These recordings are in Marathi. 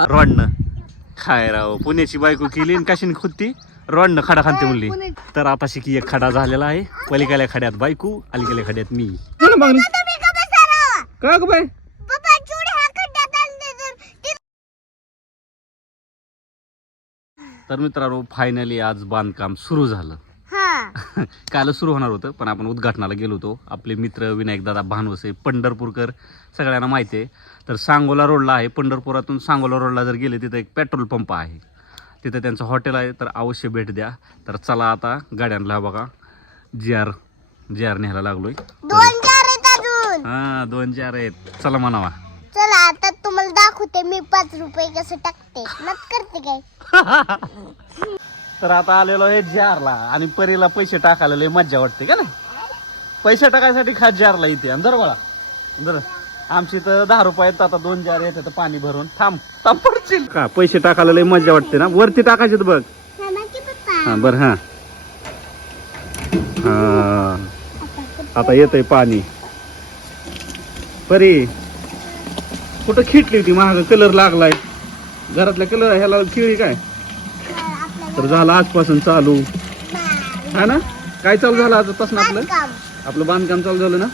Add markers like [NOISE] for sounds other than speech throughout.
रॉडनं. खाय राव पुण्याची बायको केली आणि कशाने खुदती रॉडनं खडा खालते म्हणली. तर आता शिकी एक खडा झालेला आहे. पलीकडल्या खड्यात बायको अलीकडल्या खड्यात मी. काय ग बाय तर मित्रांनो फायनली आज बांधकाम सुरू झालं. [LAUGHS] काल सुरू होणार होतं पण आपण उद्घाटनाला गेलो होतो. आपले मित्र विनायक दादा भानवसे पंढरपूरकर सगळ्यांना माहिती आहे. तर सांगोला रोडला आहे. पंढरपुरातून सांगोला रोडला जर गेले तिथं एक पेट्रोल पंप आहे. तिथं त्यांचं हॉटेल आहे तर अवश्य भेट द्या. तर चला आता गाड्यांना बघा. जी आर जी आर न्यायला लागलोय. अजून. हा दोन चार आहेत. चला म्हणावा. चला आता तुम्हाला दाखवते मी पाच रुपये कसं टाकते. मत करते काय? [LAUGHS] तर आता आलेलो आहे जारला. आणि परीला पैसे टाकायला लय मज्जा वाटते का नाही? पैसे टाकायसाठी खास जारला इथे. आणि जर बाळा जर आमची तर दहा रुपयात आता दोन जार येते तर पाणी भरून. थांब. थांब पडशील. का? पैसे टाकायला लय मज्जा वाटते ना? वरती टाकायचे बघ. हा बर हा. हा. आता येतंय पाणी. परी कुठं खिटली होती महाग कलर लागलाय. घरातल्या कलर ह्याला खिळी काय? तर झालं आजपासून चालू. हा ना? काय चालू झालं आजपासून आपलं? आपलं बांधकाम चालू झालं ना?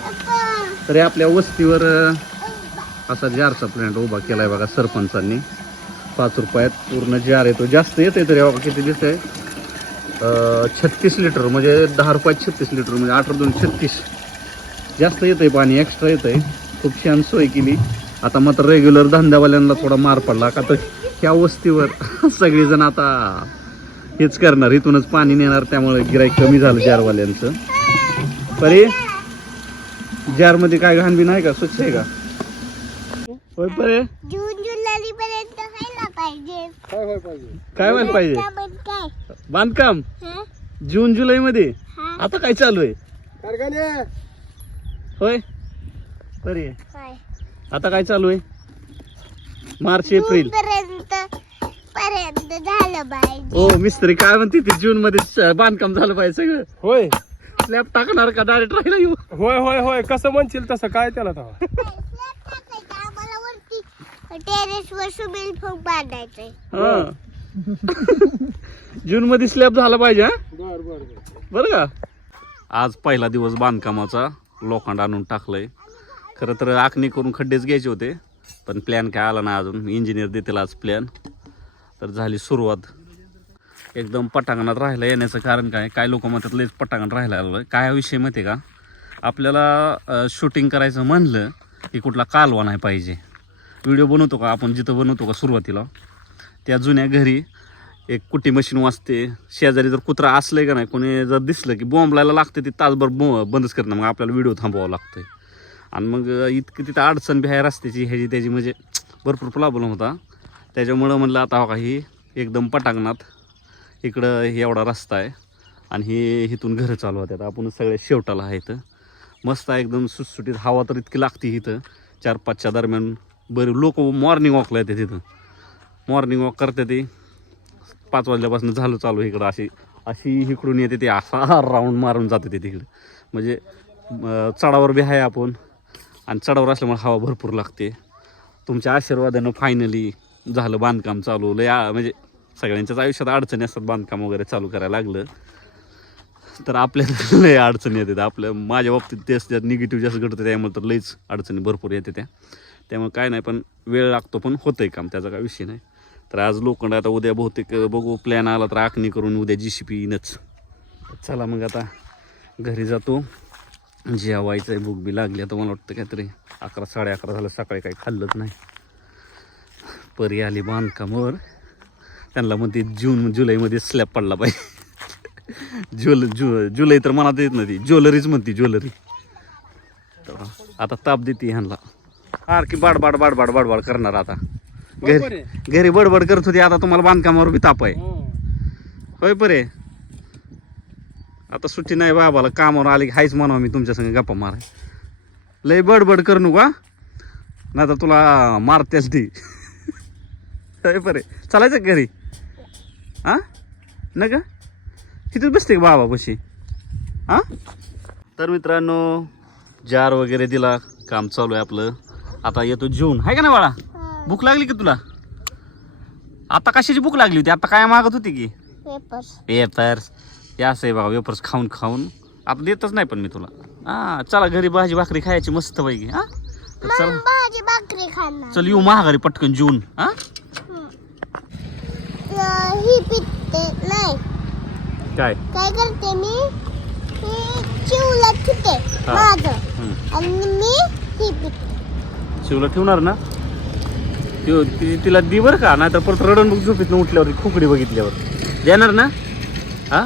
तरी आपल्या वस्तीवर असा जारचा प्लॅन्ट उभा केलाय बघा सरपंचांनी. पाच रुपयात पूर्ण जार येतो जास्त येते तरी बघा किती दिसतंय? छत्तीस लिटर म्हणजे दहा रुपयात छत्तीस लिटर म्हणजे अठरा दोन छत्तीस. जास्त येतंय पाणी एक्स्ट्रा येतंय. खूप छान सोय केली. आता मात्र रेग्युलर धंद्यावाल्यांना थोडा मार पडला का तर ह्या वस्तीवर [LAUGHS] सगळेजण आता हेच करणार. इथूनच पाणी नेणार त्यामुळे गिराईक कमी झालं जारवाल्यांचं. परे जारमध्ये काय घाण बी नाही का? स्वच्छ आहे का? होय परे. जून जुलै पर्यंत व्हायला पाहिजे? काय व्हायला पाहिजे? बांधकाम हा? जून जुलै मध्ये हा? आता काय चालू आहे? होय? परे. काय? आता काय चालू आहे? March April. पर्यंत पर्यंत झालं पाहिजे. हो मिस्त्री काय म्हणते ते जून मध्ये बांधकाम झालं पाहिजे सगळं. होय. स्लॅब टाकणार का डायरेक्ट राहिला येऊ? होय होय होय. कसं म्हणशील तसं काय त्याला तेव्हा? स्लॅब टाकायचं. आम्हाला वरती टेरेस वर पूल बांधायचंय. हा. जून मध्ये स्लॅब झाला पाहिजे हा? बर बर बरं. का? आज पहिला दिवस बांधकामाचा. लोखंड आणून टाकलंय. खरं तर आखणी करून खड्डेच घ्यायचे होते. पण प्लॅन काय आला नाही अजून. इंजिनियर देतील आज प्लॅन तर झाली सुरुवात. एकदम पटांगणात राहायला येण्याचं कारण काय? काय लोक म्हणतात लयच पटांगण राहायला आलं काय विषय माहिती आहे का? आपल्याला शूटिंग करायचं म्हणलं की कुठला कालवा नाही पाहिजे. व्हिडिओ बनवतो का? आपण जिथं बनवतो का सुरुवातीला. त्या जुन्या घरी एक कुटी मशीन वाजते. शेजारी जर कुत्रा असलं का नाही कोणी जर दिसलं की बॉम्बलायला लागते ती तासभर बो बंदच करत मग आपल्याला व्हिडिओ थांबवावा लागतो आणि मग इतकी तिथं अडचण बी आहे रस्त्याची ह्याची त्याची. म्हणजे भरपूर प्रॉब्लेम होता. त्याच्यामुळं म्हटलं आता काही का ही एकदम पटांगणात इकडं हे एवढा रस्ता आहे आणि हे इथून घरं चालू होतात आपण सगळ्या शेवटाला आहे इथं. मस्त आहे एकदम सुटसुटीत हवा तर इतकी लागते इथं. चार पाचच्या दरम्यान बरे लोक मॉर्निंग वॉकला येते तिथं मॉर्निंग वॉक करते ते. पाच वाजल्यापासून झालं चालू इकडं अशी अशी इकडून येते ते असा राऊंड मारून जाते ते तिकडं. म्हणजे चढावर बी आहे आपण. आणि चढावर असल्यामुळे हवा भरपूर लागते. तुमच्या आशीर्वादानं फायनली झालं बांधकाम चालू. लय म्हणजे सगळ्यांच्याच आयुष्यात अडचणी असतात बांधकाम वगैरे चालू करायला लागलं. तर आपल्याला [LAUGHS] लय अडचणी येतात. आपल्या माझ्या बाबतीत तेच त्यात निगेटिव्ह जास्त घडतं त्यामुळे तर लईच अडचणी भरपूर येते त्या. त्यामुळे काय नाही पण वेळ लागतो पण होतं आहे काम. त्याचा काय विषय नाही. तर आज लोखंड आता उद्या बहुतेक बघू प्लॅन आला तर आखणी करून उद्या जी सी पी येईनच चला मग आता घरी जातो. जेवायचं आहे भूक बी लागली. आता मला वाटतं काहीतरी अकरा साडे अकरा झालं सकाळी काही खाल्लंच नाही. परी आली बांधकामावर. त्यांना म्हणते जून जुलैमध्ये स्लॅब पडला पाहिजे ज्वेल जु जुलै तर मनात येत नाही ज्वेलरीच म्हणते ज्वेलरी. तर आता ताप देते ह्यांना. की बाडबाड बाडबाड बाडबाड करणार आता. घरी घरी बडबड करत होती आता तुम्हाला बांधकामावर बी ताप आहे. होय बरे आता सुट्टी नाही बाबाला कामावर आले की हायच म्हणावं मी तुमच्या संग गप्पा माराय लय बडबड कर नको का नाही तर तुला मारतेच ती. होय बरे. चालायचं घरी? हा न का किती बसते का बाबा पशी हा तर मित्रांनो जार वगैरे दिला काम चालू आहे आपलं. आता येतो जून आहे का ना बाळा? भूक लागली का तुला? आता कशाची भूक लागली होती? आता काय मागत होती की? पेपर्स वेपर्स हे असं आहे बाबा वेपर्स खाऊन खाऊन. आता देतच नाही पण मी तुला. हा चला घरी भाजी भाकरी खायची मस्त पैकी हा चल. भाजी भाकरी चल येऊ महागारी पटकन जेवून हा ही पिते. नाही. काय? काय करते मी? ही चिवला ठेवते. हा. माझं. आणि मी ही पिते. शिवला ठेवणार ना? त्यो- ती- तिला दि बरं का? नाही तर परत रडून बघ झोपीत उठल्यावर खुकडी बघितल्यावर. देणार ना? हा?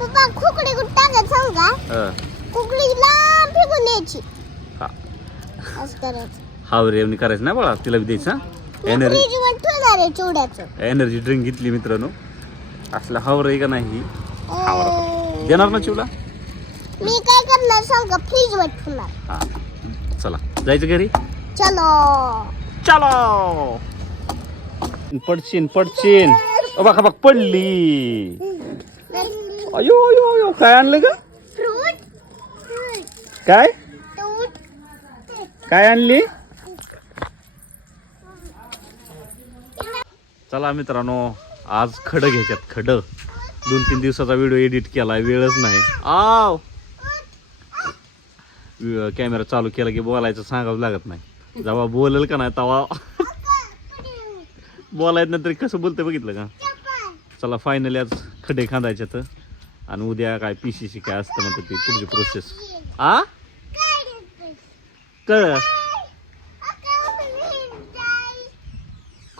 पप्पा खुकडी कुठं टाकत सांग का? हा. खुकडी लांब फेकून द्यायची. हा. असं करायचं. हा रे करायचं ना बाळा. तिला बी द्यायचं एनर्जी आहे चिवड्याचं. एनर्जी ड्रिंक घेतली मित्रांनो. असलं हावर आहे का नाही देणार ना चिवला मी काय करणार सांग फ्रीज वर ठेवणार. हा. चला. जायचं घरी? चलो. चलो. पडशीन पडशीन. बघा बघ पडली. अयो अयो अयो. काय आणलं का फ्रूट काय? फ्रूट काय आणली? चला मित्रांनो आज खड घ्यायच्यात खड. दोन तीन दिवसाचा व्हिडिओ एडिट केला वेळच नाही. आव. कॅमेरा चालू केला की बोलायचं सांगावं लागत नाही. जेव्हा बोलेल का नाही तेव्हा बोलायचं नाही तरी कसं बोलतं बघितलं का? चला फायनली आज खड्डे खांदायचे तर आणि उद्या काय पी सी सी काय असतं म्हणतात ती पुढची प्रोसेस आ? कळ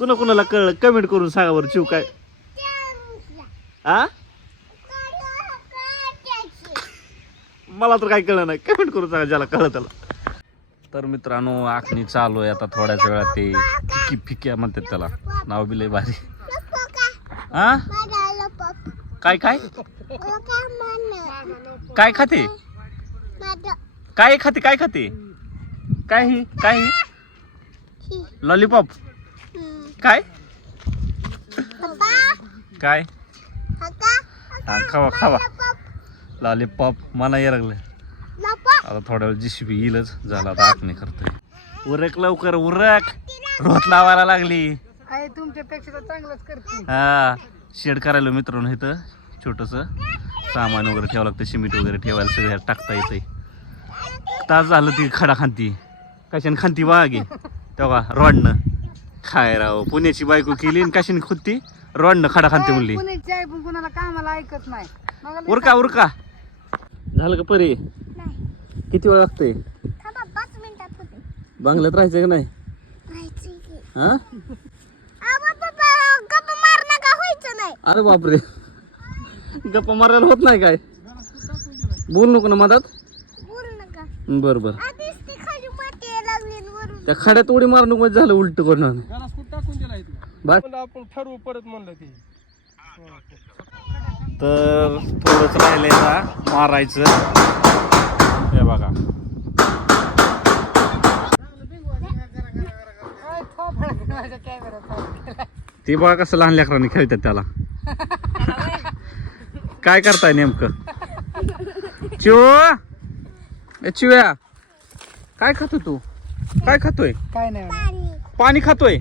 कुणा कुणाला कळलं? कमेंट करून सांगा बरं चिव काय? आ? मला तर काय कळलं नाही. कमेंट करून सांगा ज्याला कळलं त्याला. तर मित्रांनो आखणी चालू आहे आता थोड्याच वेळात ते फिकी फिक्या म्हणतात त्याला. नाव बी लय भारी. हा काय काय? काय खाते? काय खाते काय खाते? काय ही काय ही? लॉलीपॉप काय? काय? हा खावा खावा. लॉलीपॉप मला ये लागलं. आता थोड्या वेळ जीसीबी येईलच. झाला आता आखणी करतोय. उरक लवकर उरक. रोत लावायला लागली. आहे तुमच्यापेक्षा तर चांगलंच करते. हा शेड करायला मित्रांनो इथं. छोटस. सामान वगैरे ठेवावं लागतं सिमेंट वगैरे ठेवायला सगळ्या टाकता येतंय. तास झालं ती खडा खांती कशाने खांती बागे तेव्हा रॉडनं. खाय राव पुण्याची बायको केली आणि कशाने खुदती रॉडनं खडा खांती म्हणली. पुण्याची आहे पण कुणाला कामाला ऐकत नाही. मला लई उरका उरका. झालं का परी? किती वेळ लागतंय पाच मिनिटात होते. बांगल्यात राहायचं का नाही? राहायचं की. हा? आबा बाबा गप्पा मार नका व्हायचं नाही. अरे बापरे. गप्पा मारायला होत नाही काय? बोल नको ना मधात? बोलू नका. बर बर ती खाली माती यायला लागली आणि वरून त्या खड्यात उडी मारून मध्ये झालं उलट करून घरात कुठं टाकून दिला इथला बाय म्हणलं आपण ठरवू परत म्हणलं ते. तर थोडंच राहिलंय ना मारायचं. हे बघा. ते बघा कसं लहान लेकरांनी खेळतात त्याला. काय करताय नेमकं? चिव ए चिव्या! काय खातो तू? काय खातोय? काय नाही म्हणा. पाणी. खातोय?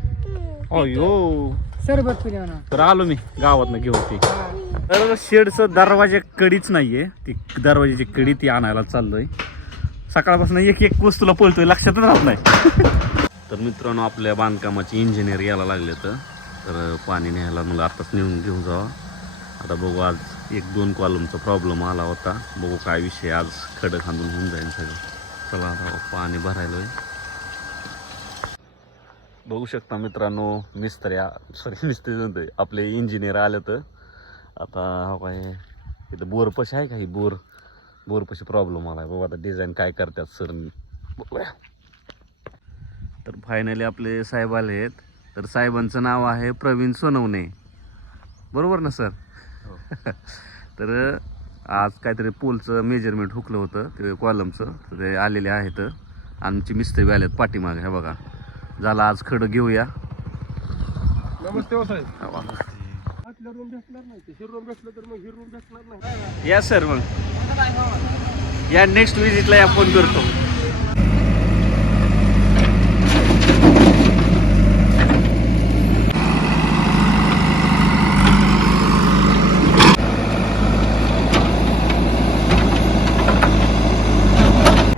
अयो सरबत म्हणा तर आलो मी गावात घेऊन ती. तर शेडचं दरवाजा कडीच नाहीये. ती दरवाजाची कडी ती आणायला चाललोय. सकाळपासून एक एक वस्तूला पळतोय लक्षातच राहत नाही. [LAUGHS] तर मित्रांनो आपल्या बांधकामाचे इंजिनियर यायला लागले तर. तर पाणी न्यायला मला आताच नेऊन घेऊन जावा. आता बघू आज एक दोन कॉलमचा प्रॉब्लेम आला होता. बघू काय विषय आज खडं खांदून होऊन जाईल सगळं. चला आता पाणी भरायला बघू शकता मित्रांनो मिस्त्री सॉरी [LAUGHS] मिस्त्री म्हणतोय. आपले इंजिनियर आले तर. आता हा काय इथं बोरपशी आहे का ही बोर? बोरपशी प्रॉब्लेम आला आहे बघू आता डिझाईन काय करतात सर मी बघूया. तर फायनली आपले साहेब आले आहेत. तर साहेबांचं नाव आहे प्रवीण सोनवणे. बरोबर ना सर [LAUGHS] तर आज काहीतरी पोलचं मेजरमेंट हुकलं होतं ते कॉलमचं तर ते आलेले आहेत. आमची मिस्त्री आलेत पाठीमागे हे बघा. झाला आज खड घेऊया. या सर मग. या नेक्स्ट विजिटला या फोन करतो.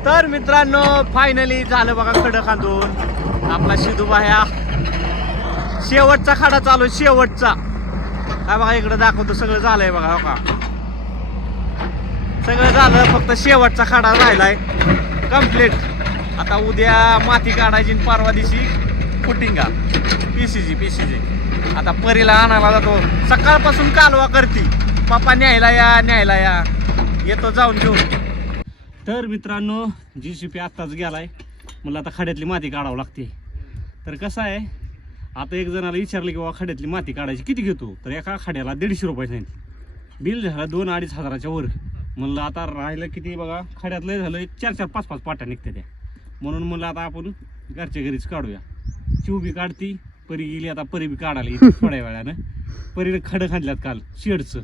तर मित्रांनो फायनली झालं बघा खडं खांदून. आपला शिदुबा बाह्या शेवटचा खाडा चालू आहे, शेवटचा. काय बघा इकडे दाखवतो सगळं झालंय बघा हो का? सगळं झालं फक्त शेवटचा खाडा राहिलाय. कंप्लीट आता उद्या माती काढायची आणि परवा दिवशी फुटिंगा. पीसीजी पीसीजी आता परीला आणायला जातो. सकाळपासून कालवा करती. पप्पा न्यायला या न्यायला या. येतो जाऊन घेऊन. तर मित्रांनो जी सी पी आत्ताच गेलाय. मला आता खड्यातली माती काढावं लागते. तर कसं आहे आता एक जणाला विचारलं की बाबा खड्यातली माती काढायची किती घेतो? तर एका खड्याला दीडशे रुपये सांगितले. बिल झालं दोन अडीच हजाराच्या वर. म्हणलं आता राहिलं किती बघा खड्यातलं झालं एक चार चार पाच पाच पाट्या निघते त्या. म्हणून म्हणलं आता आपण घरच्या घरीच काढूया. चिवबी काढती परी गेली आता परी बी काढायला थोड्या वेळानं. परीनं खडं खांदल्यात काल शेडचं.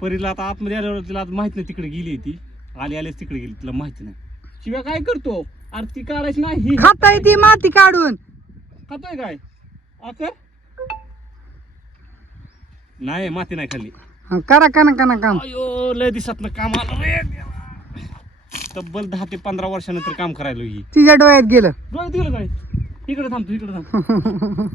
परीला आता आतमध्ये आल्यावर तिला आता माहीत नाही तिकडे गेली ती. आली आलेच तिकडे गेली तिला माहिती नाही. शिवाय काय करतो? अरे ती काढायची नाही. ती माती काढून. खातोय काय? आकर? नाही माती नाही खाल्ली. हं, करा कना कना काम. अयो लय दिसत ना काम आलं रे तब्बल दहा ते पंधरा वर्षानंतर काम करायला ही. तिच्या डोळ्यात गेलं. डोळ्यात गेलं काय? इकडे थांबतो इकडे थांब.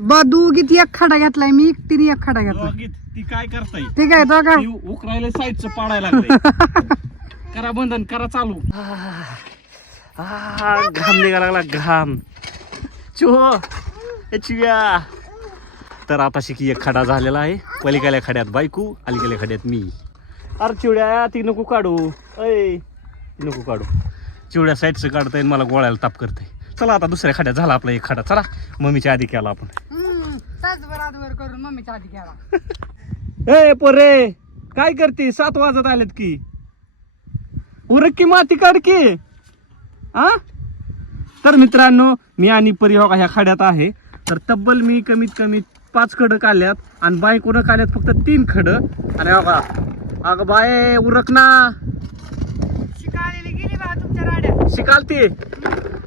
[LAUGHS] बा किती एक खडा घेतलाय मी तिने एक खडा घेतलाय. दोघीत ती काय करताय? ठीक आहे तो का ती उकरायला साईडचं पाडायला [LAUGHS] करा बंधन करा चालू. घाम निघायला लागला घाम. चो ए चिव्या तर आता शिकी एक खडा झालेला आहे. पलीकडल्या खड्यात बायकू अलीकडल्या खड्यात मी. अरे चिवड्या ती नको काढू. अय नको काढू. चिवड्या साईडचं काढताय आणि मला गोळ्याला ताप करताय. चला आता दुसऱ्या खड्यात झाला आपला एक खडा. चला मम्मीच्या आधी केला आपण. करून मम्मीच्या आधी केला. [LAUGHS] ए पोरे काय करते सात वाजत आलेत की. उरक की माती काढ की. आ? तर मित्रांनो मी आणि परी का ह्या खाड्यात आहे. तर तब्बल मी कमीत कमी पाच खडं काढल्यात आणि बायकोनं काढल्यात? फक्त तीन खडं. आणि का अगं बाय उरक ना. शिकाळलेली गेली बा तुमच्या राड्या शिकालते.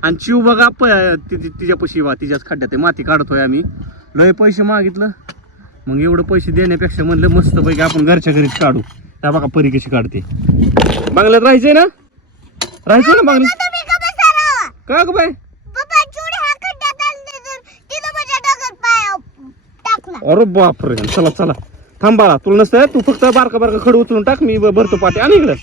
आणि चिव बघा प तिच्यापाशी वा तिच्याच खड्ड्यात आहे. माती काढतोय आम्ही. लय पैसे मागितलं. मग एवढं पैसे देण्यापेक्षा म्हणलं मस्त पैकी आपण घरच्या घरीच काढू. त्या बघा परी कशी काढते. बंगल्यात राहायचंय ना? राहायचंय ना बंगल्यात? का ग बाय पप्पा चुडी हा खड्ड्यात आणले तर तिथं माझ्या डोक्यात पाय टाकला. अरे बापरे चला चला. थांब तुला नसतं तू फक्त बारका बारका खड उचलून टाक मी भरतो पाठी आणि इकडं.